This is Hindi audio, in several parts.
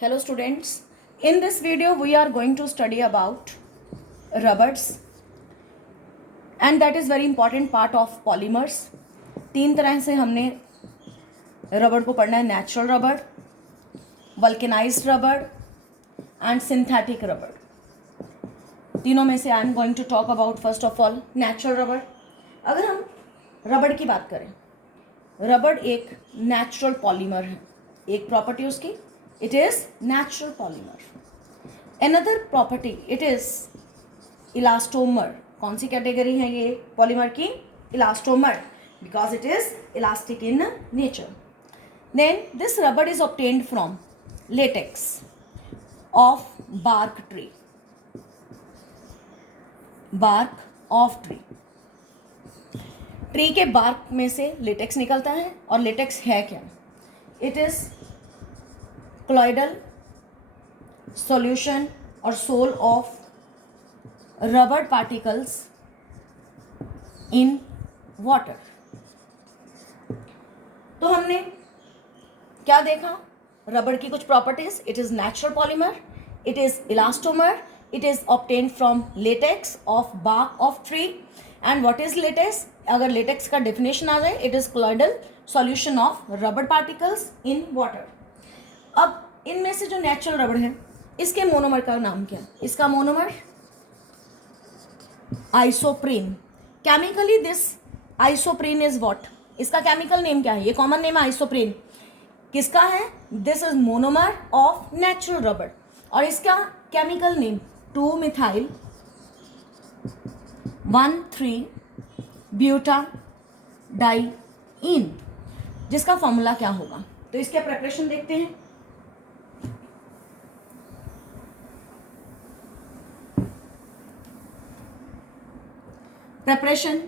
Hello students, in this video we are going to study about rubbers and that is very important part of polymers. तीन तरह से हमने रबड़ को पढ़ना है, नेचुरल रबड़, वल्केनाइज्ड रबड़ एंड सिंथेटिक रबड़। तीनों में से I am going to talk about first of all natural रबड़। अगर हम रबड़ की बात करें, रबड़ एक नेचुरल पॉलीमर है। एक प्रॉपर्टी उसकी, it is natural polymer. Another property, it is elastomer. कौन सी कैटेगरी है ये पॉलीमर की? Elastomer, because it is elastic in nature. Then this rubber is obtained from latex of bark tree. Bark of tree. Tree के बार्क में से लेटेक्स निकलता है और लेटेक्स है क्या? It is colloidal solution or soul of rubber particles in water. तो हमने क्या देखा? रबड़ की कुछ properties. It is natural polymer, it is elastomer, it is obtained from latex of bark of tree. And what is latex? अगर लेटेक्स का डेफिनेशन आ जाए, इट इज colloidal solution of rubber particles in water. अब इनमें से जो नेचुरल रबड़ है, इसके मोनोमर का नाम क्या है? इसका monomer isoprene. Chemically this isoprene is what? इसका केमिकल नेम क्या है? ये कॉमन नेम है आइसोप्रीन. किसका है? This is monomer of natural रबड़. और इसका केमिकल नेम 2-methyl 1,3-butadiene, जिसका फॉर्मूला क्या होगा? तो इसके प्रिपरेशन देखते हैं. Preparation,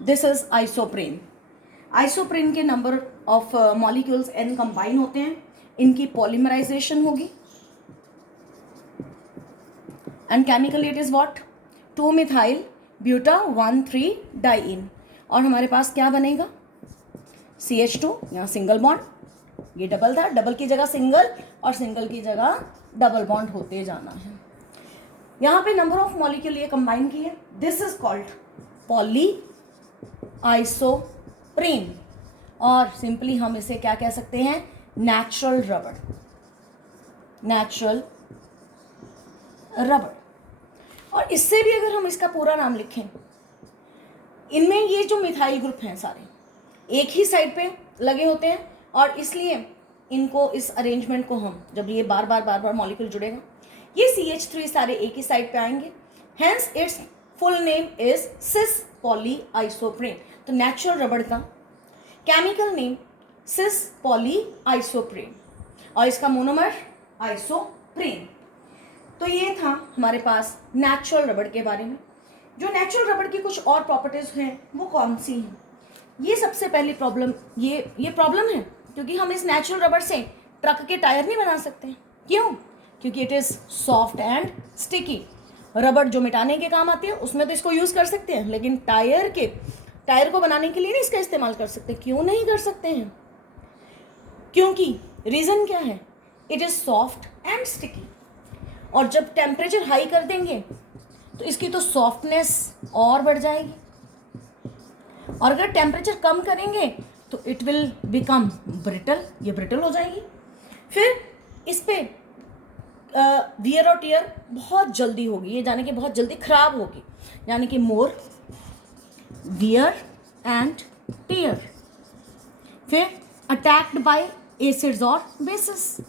this is isoprene. Isoprene के number of molecules n combine होते हैं. इनकी पॉलीमराइजेशन होगी and chemically it is what? 2-methyl buta 1,3-diene. और हमारे पास क्या बनेगा? CH2. यहाँ सिंगल बॉन्ड, ये डबल था, डबल की जगह सिंगल और सिंगल की जगह डबल बॉन्ड होते जाना है. यहाँ पे नंबर ऑफ मॉलिक्यूल ये कंबाइन किए. This is called poly isoprene. और सिंपली हम इसे क्या कह सकते हैं? नेचुरल रबड़. नेचुरल रबड़. और इससे भी अगर हम इसका पूरा नाम लिखें, इनमें ये जो मिथाइल ग्रुप हैं सारे एक ही साइड पे लगे होते हैं और इसलिए इनको, इस अरेंजमेंट को हम जब ये बार बार मॉलिक्यूल जुड़ेगा, ये CH3 सारे एक ही साइड पे आएंगे. Hence it's full name is sis poly isoprene. तो नेचुरल रबड़ का केमिकल नेम सिस पॉली आइसोप्रीन और इसका मोनोमर आइसोप्रीन. तो ये था हमारे पास नेचुरल रबड़ के बारे में. जो नेचुरल रबड़ की कुछ और प्रॉपर्टीज हैं वो कौन सी हैं? ये सबसे पहली प्रॉब्लम, ये प्रॉब्लम है क्योंकि हम इस नेचुरल रबड़ से ट्रक के टायर नहीं बना सकते. क्यों? क्योंकि it is soft and sticky. रबड़ जो मिटाने के काम आती है उसमें तो इसको यूज़ कर सकते हैं, लेकिन टायर को बनाने के लिए नहीं इसका इस्तेमाल कर सकते. क्यों नहीं कर सकते हैं? क्योंकि रीज़न क्या है? It is soft and sticky. और जब टेम्परेचर हाई कर देंगे तो इसकी तो सॉफ्टनेस और बढ़ जाएगी, और अगर टेम्परेचर कम करेंगे तो इट विल बिकम ब्रिटल. ये ब्रिटल हो जाएगी. फिर इस पे वियर और टियर बहुत जल्दी होगी, ये जाने कि बहुत जल्दी खराब होगी, यानी कि मोर वियर एंड टियर. फिर अटैक्ड बाय एसिड्स और बेसिस.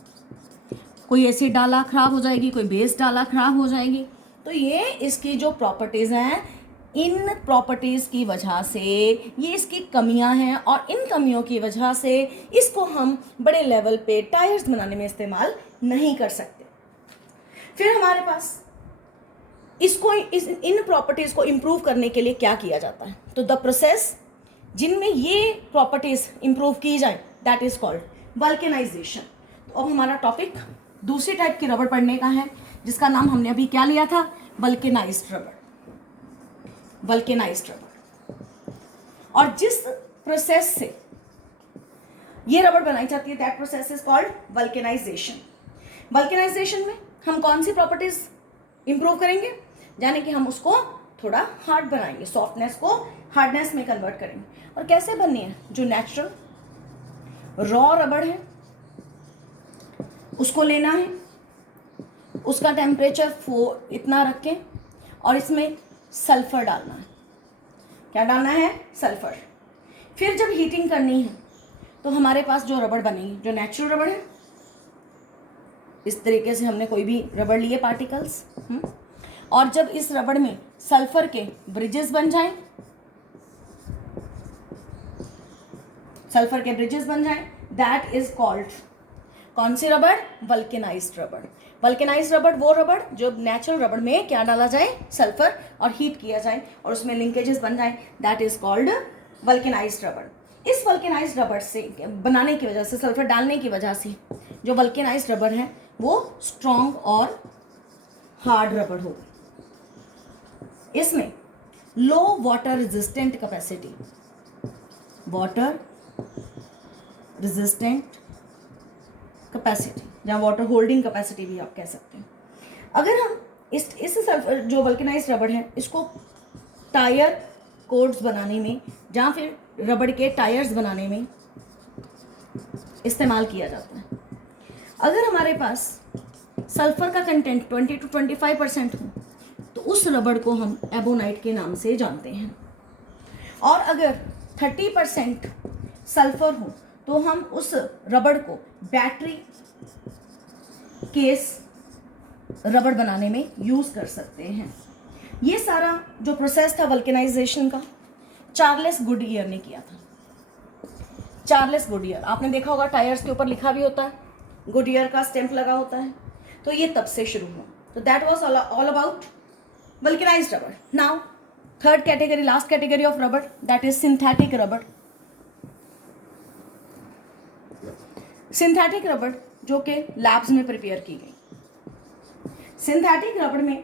कोई एसिड डाला खराब हो जाएगी, कोई बेस डाला खराब हो जाएगी. तो ये इसकी जो प्रॉपर्टीज़ हैं, इन प्रॉपर्टीज़ की वजह से ये इसकी कमियां हैं और इन कमियों की वजह से इसको हम बड़े लेवल पे टायर्स बनाने में इस्तेमाल नहीं कर सकते. फिर हमारे पास इसको इन प्रॉपर्टीज़ को इम्प्रूव करने के लिए क्या किया जाता है? तो द प्रोसेस जिनमें ये प्रॉपर्टीज़ इम्प्रूव की जाए, दैट इज़ कॉल्ड वल्केनाइजेशन. तो अब हमारा टॉपिक दूसरी टाइप की रबड़ पढ़ने का है, जिसका नाम हमने अभी क्या लिया था? वल्केनाइज्ड रबड़. वल्केनाइज्ड रबड़. और जिस प्रोसेस से ये रबड़ बनाई जाती है, that process is called vulcanization. Vulcanization में हम कौन सी प्रॉपर्टीज इंप्रूव करेंगे, यानी कि हम उसको थोड़ा हार्ड बनाएंगे, सॉफ्टनेस को हार्डनेस में कन्वर्ट करेंगे। और कैसे बननी है, जो नेचुरल रॉ रबड़ है उसको लेना है, उसका टेम्परेचर इतना रखें और इसमें सल्फर डालना है। क्या डालना है, सल्फर। फिर जब हीटिंग करनी है तो हमारे पास जो रबड़ बनेगी, जो नेचुरल रबड़ है, इस तरीके से हमने कोई भी रबड़ लिए पार्टिकल्स, और जब इस रबड़ में सल्फर के ब्रिजेस बन जाएं, सल्फर के ब्रिजेस बन जाएं, दैट इज कॉल्ड कौन सी रबड़, वल्केनाइज्ड रबड़। वल्केनाइज्ड रबड़ वो रबड़ जो नेचुरल रबड़ में क्या डाला जाए, सल्फर, और हीट किया जाए और उसमें लिंकेजेस बन जाए, दैट इज कॉल्ड वल्केनाइज्ड रबड़। इस वल्केनाइज्ड रबड़ से बनाने की वजह से, सल्फर डालने की वजह से जो वल्केनाइज्ड रबड़ है वो स्ट्रॉन्ग और हार्ड रबड़ होगा। इसमें low water resistant capacity, water resistant capacity, जहाँ वाटर होल्डिंग कैपेसिटी भी आप कह सकते हैं। अगर हम इस सल्फर जो वल्केनाइज्ड रबड़ है इसको टायर कोड्स बनाने में, जहाँ फिर रबड़ के टायर्स बनाने में इस्तेमाल किया जाता है, अगर हमारे पास सल्फर का कंटेंट 20 to 25% हो तो उस रबड़ को हम एबोनाइट के नाम से जानते हैं। और अगर 30% सल्फर हो तो हम उस रबड़ को बैटरी केस रबड़ बनाने में यूज़ कर सकते हैं। ये सारा जो प्रोसेस था वल्केनाइजेशन का, चार्ल्स गुडईयर ने किया था। चार्ल्स गुडईयर, आपने देखा होगा टायर्स के ऊपर लिखा भी होता है, गुडईयर का स्टैंप लगा होता है, तो ये तब से शुरू हुआ। तो that was all about vulcanised रबड़। Now third category, last category of रबड़, दैट इज सिंथेटिक रबड़। सिंथेटिक रबड़ जो कि लैब्स में प्रिपेयर की गई। सिंथेटिक रबड़ में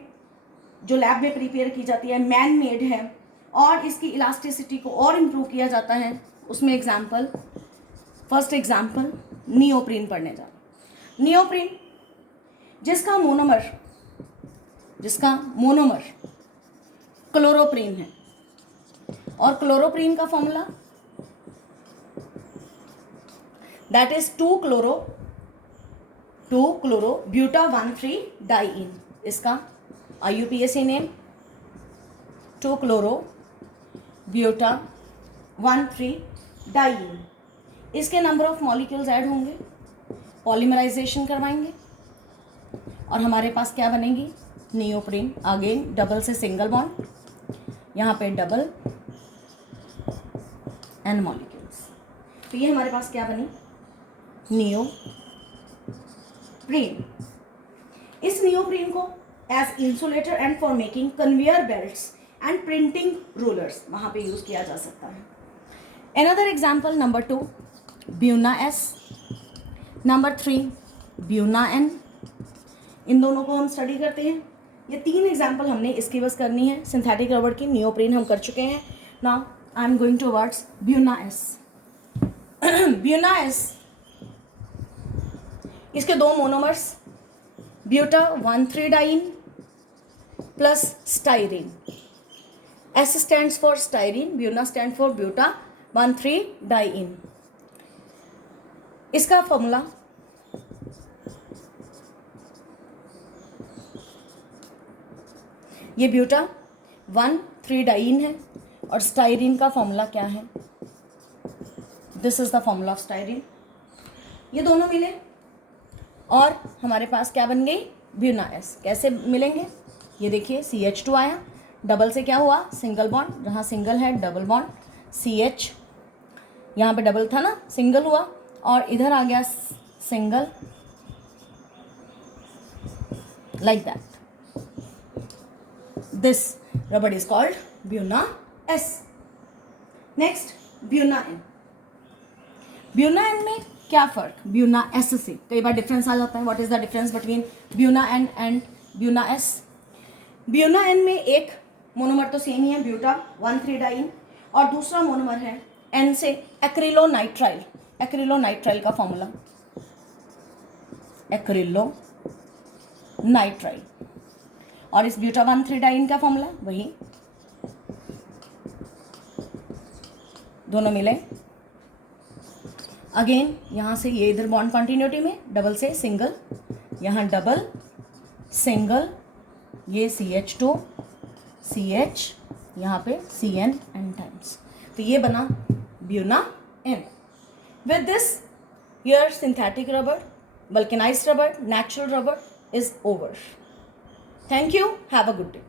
जो लैब में प्रिपेयर की जाती है मैन मेड है और इसकी इलास्टिसिटी को और इम्प्रूव किया जाता है। उसमें एग्जाम्पल, फर्स्ट एग्जाम्पल नियोप्रीन पढ़ने जा रहे। नियोप्रीन जिसका मोनोमर क्लोरोप्रीन है, और क्लोरोप्रीन का formula that is 2-chloro buta 1,3 diene. इसका IUPAC name 2-chloro buta 1,3 diene. इसके नंबर ऑफ मॉलिक्यूल्स ऐड होंगे, पॉलीमराइजेशन करवाएंगे और हमारे पास क्या बनेगी, नियोप्रीन। अगेन डबल से सिंगल बॉन्ड, यहाँ पे डबल एंड मॉलिक्यूल्स, तो ये हमारे पास क्या बनी, नियोप्रीन। इस नियोप्रीन को as insulator and for making conveyor belts and printing rollers वहाँ पे यूज़ किया जा सकता है। Another example number 2 Buna S, number 3 Buna N. इन दोनों को हम स्टडी करते हैं। ये 3 एग्जाम्पल हमने इसकी बस करनी है। सिंथेटिक रबड़ की नियोप्रीन हम कर चुके हैं। Now I am going towards Buna S. Buna S, इसके 2 monomers buta 1,3 diene plus styrene. S stands for styrene, Buna stand for buta 1,3 diene. इसका फॉर्मूला ये ब्यूटा 1,3 डाइन है और स्टाइरिन का फॉर्मूला क्या है, this is the formula of styrene. ये दोनों मिले और हमारे पास क्या बन गई, ब्यूना एस। कैसे मिलेंगे, ये देखिए CH2 आया, डबल से क्या हुआ, सिंगल बॉन्ड, जहाँ सिंगल है डबल बॉन्ड, CH यहाँ पे डबल था ना, सिंगल हुआ और इधर आ गया सिंगल, लाइक दैट। दिस रबड़ is called Buna S. Next Buna N. Buna N में क्या फर्क, ब्यूना एस से कई बार डिफरेंस आ जाता है। What is the difference between Buna N and Buna S. Buna N में एक मोनोमर तो सेम ही है, ब्यूटा 1,3 डाइन, और दूसरा मोनोमर है एन से एक्रिलोनाइट्राइल। एक्रिलोनाइट्राइल का फॉर्मूला, एक्रिलोनाइट्राइल, और इस ब्यूटावान-3-डाइन का फॉर्मूला वही, दोनों मिले। अगेन यहाँ से ये इधर बॉन्ड कंटिन्यूटी में डबल से सिंगल, यहाँ डबल सिंगल, ये CH2 CH, यहाँ पे CN n टाइम्स, तो ये बना Buena N। With this your synthetic rubber, vulcanized rubber, natural rubber is over. Thank you. Have a good day.